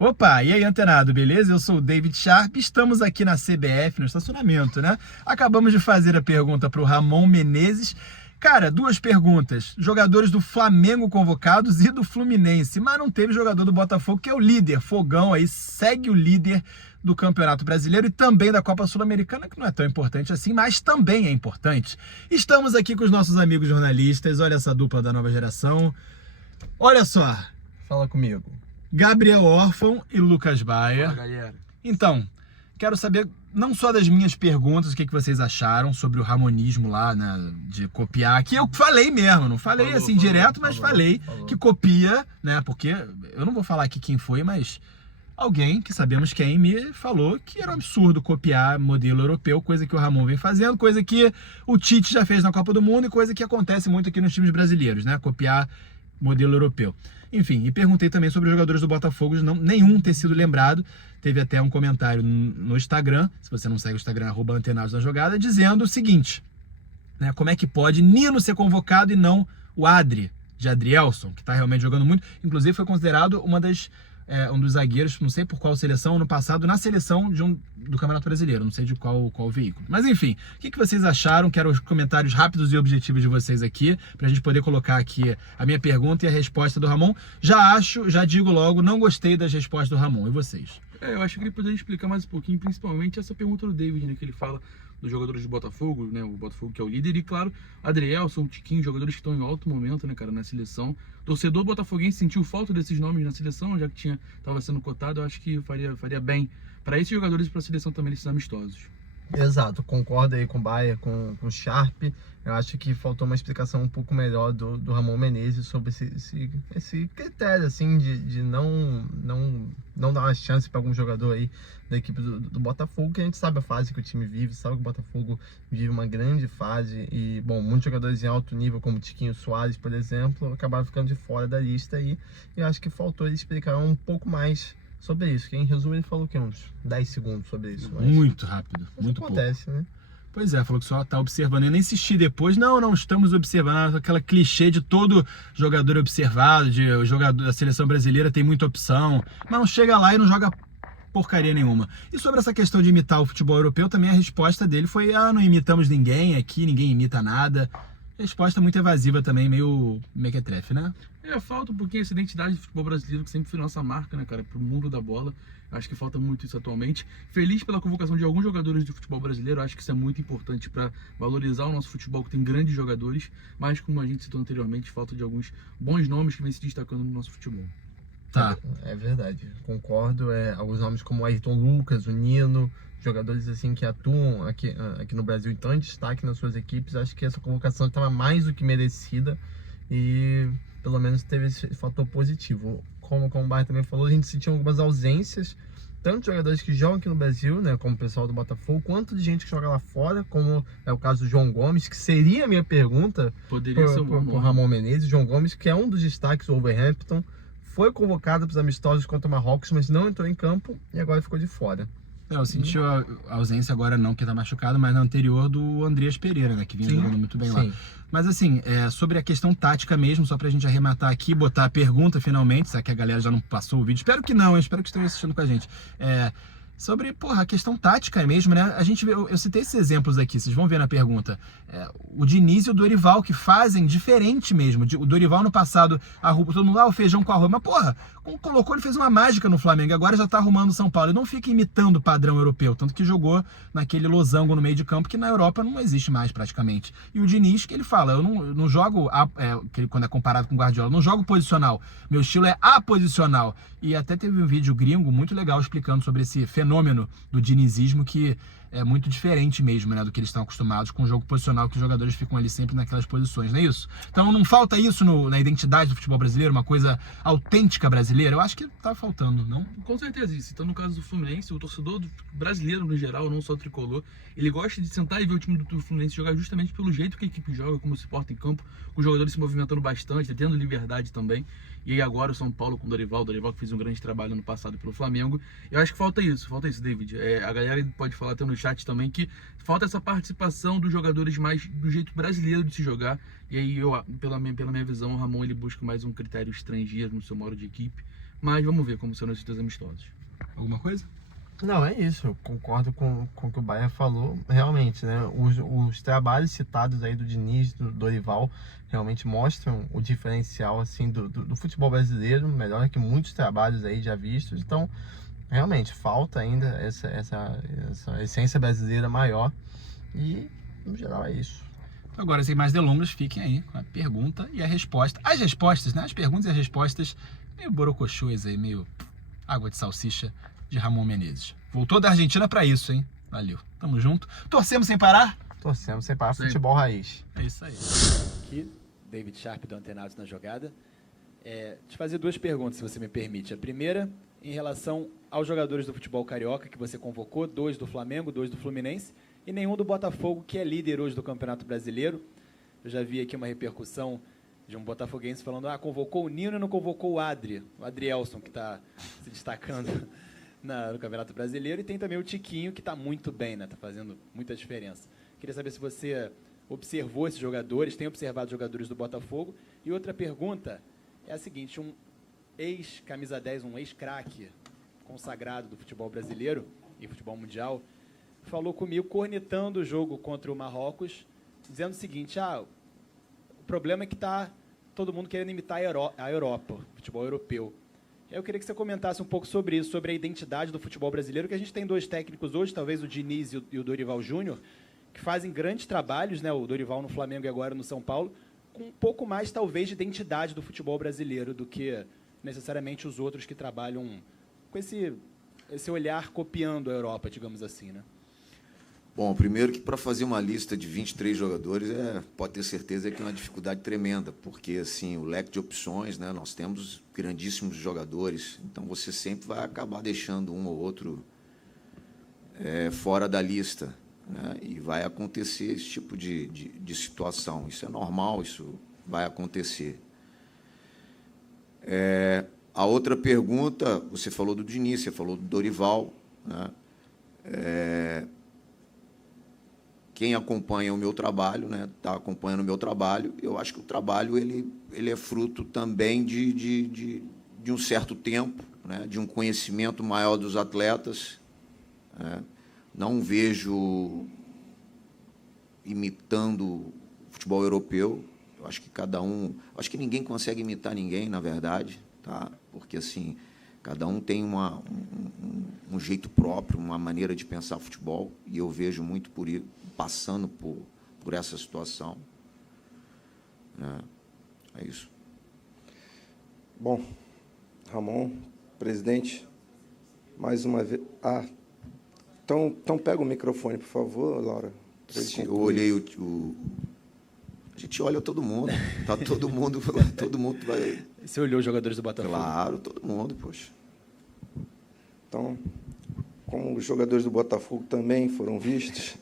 Opa, e aí, antenado, beleza? Eu sou o David Sharp, estamos aqui na CBF, no estacionamento, né? Acabamos de fazer a pergunta para o Ramon Menezes. Cara, duas perguntas. Jogadores do Flamengo convocados e do Fluminense, mas não teve jogador do Botafogo, que é o líder, Fogão aí, segue o líder do Campeonato Brasileiro e também da Copa Sul-Americana, que não é tão importante assim, mas também é importante. Estamos aqui com os nossos amigos jornalistas, olha essa dupla da nova geração. Olha só, Fala comigo. Gabriel Órfão e Lucas Baia. Fala, galera. Então, quero saber não só das minhas perguntas, o que vocês acharam sobre o ramonismo lá, né, de copiar, que eu falei mesmo, não falei assim direto, mas falei que copia, né, porque eu não vou falar aqui quem foi, mas alguém que sabemos quem me falou que era um absurdo copiar modelo europeu, coisa que o Ramon vem fazendo, coisa que o Tite já fez na Copa do Mundo e coisa que acontece muito aqui nos times brasileiros, né, copiar modelo europeu. Enfim, e perguntei também sobre os jogadores do Botafogo, nenhum ter sido lembrado. Teve até um comentário no Instagram, se você não segue o Instagram, @antenados na jogada, dizendo o seguinte, né, como é que pode Nino ser convocado e não o Adri, de Adrielson, que está realmente jogando muito. Inclusive foi considerado um dos zagueiros, não sei por qual seleção, ano passado, na seleção do Campeonato Brasileiro, não sei de qual veículo. Mas enfim, o que vocês acharam? Quero os comentários rápidos e objetivos de vocês aqui, pra gente poder colocar aqui a minha pergunta e a resposta do Ramon. Já digo logo, não gostei das respostas do Ramon. E vocês? Eu acho que ele poderia explicar mais um pouquinho, principalmente essa pergunta do David, né, que ele fala dos jogadores do Botafogo, né, o Botafogo que é o líder, e claro, Adrielson, Tiquinho, jogadores que estão em alto momento, né, cara, na seleção. Torcedor botafoguense sentiu falta desses nomes na seleção, já que estava sendo cotado, eu acho que faria bem para esses jogadores e para a seleção também, esses amistosos. Exato, concordo aí com o Baia, com o Sharp. Eu acho que faltou uma explicação um pouco melhor do Ramon Menezes sobre esse critério, assim, de não dar uma chance para algum jogador aí da equipe do Botafogo, que a gente sabe a fase que o time vive, sabe que o Botafogo vive uma grande fase e, bom, muitos jogadores em alto nível, como Tiquinho Soares, por exemplo, acabaram ficando de fora da lista aí. E eu acho que faltou ele explicar um pouco mais sobre isso, que em resumo ele falou que uns 10 segundos sobre isso. Muito rápido, muito pouco. Acontece, né? Pois é, falou que só tá observando. Eu nem insisti depois. Não estamos observando. Aquela clichê de todo jogador observado, de o jogador da seleção brasileira tem muita opção, mas não chega lá e não joga porcaria nenhuma. E sobre essa questão de imitar o futebol europeu, também a resposta dele foi: não imitamos ninguém aqui, ninguém imita nada. Resposta muito evasiva também, meio mequetrefe, né? Falta um pouquinho essa identidade do futebol brasileiro, que sempre foi nossa marca, né, cara, pro mundo da bola. Acho que falta muito isso atualmente. Feliz pela convocação de alguns jogadores do futebol brasileiro, acho que isso é muito importante para valorizar o nosso futebol, que tem grandes jogadores, mas como a gente citou anteriormente, falta de alguns bons nomes que vêm se destacando no nosso futebol. Tá. É verdade, concordo. Alguns nomes como o Ayrton Lucas, o Nino, jogadores assim que atuam aqui no Brasil, então em destaque nas suas equipes. Acho que essa convocação estava mais do que merecida e pelo menos teve esse fator positivo. Como o Baia também falou, a gente sentiu algumas ausências, tanto de jogadores que jogam aqui no Brasil, né, como o pessoal do Botafogo, quanto de gente que joga lá fora, como é o caso do João Gomes, que seria a minha pergunta pro Ramon Menezes. João Gomes, que é um dos destaques do Wolverhampton, foi convocado para os amistosos contra o Marrocos, mas não entrou em campo e agora ficou de fora. Eu senti a ausência agora não, que tá machucado, mas na anterior do Andreas Pereira, né, que vinha jogando muito bem lá. Mas assim, sobre a questão tática mesmo, só pra gente arrematar aqui, botar a pergunta finalmente, será que a galera já não passou o vídeo? Espero que não, espero que estejam assistindo com a gente. Sobre, a questão tática mesmo, né? A gente vê, eu citei esses exemplos aqui, vocês vão ver na pergunta. O Diniz e o Dorival, que fazem diferente mesmo. O Dorival no passado, todo mundo, o feijão com arroz. Mas, como colocou, ele fez uma mágica no Flamengo. Agora já tá arrumando o São Paulo. Ele não fica imitando o padrão europeu. Tanto que jogou naquele losango no meio de campo, que na Europa não existe mais praticamente. E o Diniz, que ele fala, eu não jogo, quando é comparado com o Guardiola, eu não jogo posicional. Meu estilo é aposicional. E até teve um vídeo gringo muito legal explicando sobre esse fenômeno do dinizismo, que é muito diferente mesmo, né, do que eles estão acostumados com o jogo posicional, que os jogadores ficam ali sempre naquelas posições, não é isso? Então não falta isso na identidade do futebol brasileiro, uma coisa autêntica brasileira? Eu acho que tá faltando, não? Com certeza isso. Então no caso do Fluminense, o torcedor brasileiro no geral, não só o tricolor, ele gosta de sentar e ver o time do Fluminense jogar justamente pelo jeito que a equipe joga, como se porta em campo, com os jogadores se movimentando bastante, tendo liberdade também. E aí agora o São Paulo com o Dorival que fez um grande trabalho no passado pelo Flamengo. Eu acho que falta isso, David. A galera pode falar até no chat também que falta essa participação dos jogadores mais do jeito brasileiro de se jogar. E aí, pela minha visão, o Ramon ele busca mais um critério estrangeiro no seu modo de equipe. mas vamos ver como serão esses 2 amistosos. Alguma coisa? Não, é isso. Eu concordo com o que o Baia falou. Realmente, né? Os trabalhos citados aí do Diniz, do Dorival, realmente mostram o diferencial, assim, do futebol brasileiro, melhor que muitos trabalhos aí já vistos. Então, realmente, falta ainda essa essência brasileira maior. E, no geral, é isso. Agora, sem mais delongas, fiquem aí com a pergunta e a resposta. As respostas, né? As perguntas e as respostas meio borocochôs aí, meio água de salsicha de Ramon Menezes. Voltou da Argentina pra isso, hein? Valeu. Tamo junto. Torcemos sem parar? Torcemos sem parar, Sim. futebol raiz. É isso aí. Aqui, David Sharp do Antenados na jogada. Te fazer 2 perguntas, se você me permite. A primeira, em relação aos jogadores do futebol carioca que você convocou, 2 do Flamengo, 2 do Fluminense, e nenhum do Botafogo, que é líder hoje do Campeonato Brasileiro. Eu já vi aqui uma repercussão de um botafoguense falando, convocou o Nino e não convocou o Adrielson, que está se destacando no Campeonato Brasileiro, e tem também o Tiquinho, que está muito bem, né? Está fazendo muita diferença. Queria saber se você observou esses jogadores, tem observado jogadores do Botafogo. E outra pergunta é a seguinte, um ex-camisa 10, um ex-craque consagrado do futebol brasileiro e futebol mundial, falou comigo cornetando o jogo contra o Marrocos, dizendo o seguinte, o problema é que está todo mundo querendo imitar a Europa, o futebol europeu. Eu queria que você comentasse um pouco sobre isso, sobre a identidade do futebol brasileiro, que a gente tem 2 técnicos hoje, talvez o Diniz e o Dorival Júnior, que fazem grandes trabalhos, né, o Dorival no Flamengo e agora no São Paulo, com um pouco mais, talvez, de identidade do futebol brasileiro do que necessariamente os outros que trabalham com esse olhar copiando a Europa, digamos assim, né? Bom, primeiro que para fazer uma lista de 23 jogadores, pode ter certeza que é uma dificuldade tremenda, porque assim, o leque de opções, né, nós temos grandíssimos jogadores, então você sempre vai acabar deixando um ou outro fora da lista, né, e vai acontecer esse tipo de situação. Isso é normal, isso vai acontecer. A outra pergunta, você falou do Diniz, você falou do Dorival, né? Quem acompanha o meu trabalho, né, está acompanhando o meu trabalho, eu acho que o trabalho ele é fruto também de um certo tempo, né, de um conhecimento maior dos atletas, né. Não vejo imitando o futebol europeu. Eu acho que acho que ninguém consegue imitar ninguém, na verdade, tá? Porque assim, cada um tem um jeito próprio, uma maneira de pensar futebol, e eu vejo muito passando por essa situação, né? É isso. Bom, Ramon, presidente, mais uma vez... Então pega o microfone, por favor, Laura. Eu olhei a gente olha todo mundo, tá todo mundo vai... Você olhou os jogadores do Botafogo? Claro, todo mundo, poxa. Então, como os jogadores do Botafogo também foram vistos,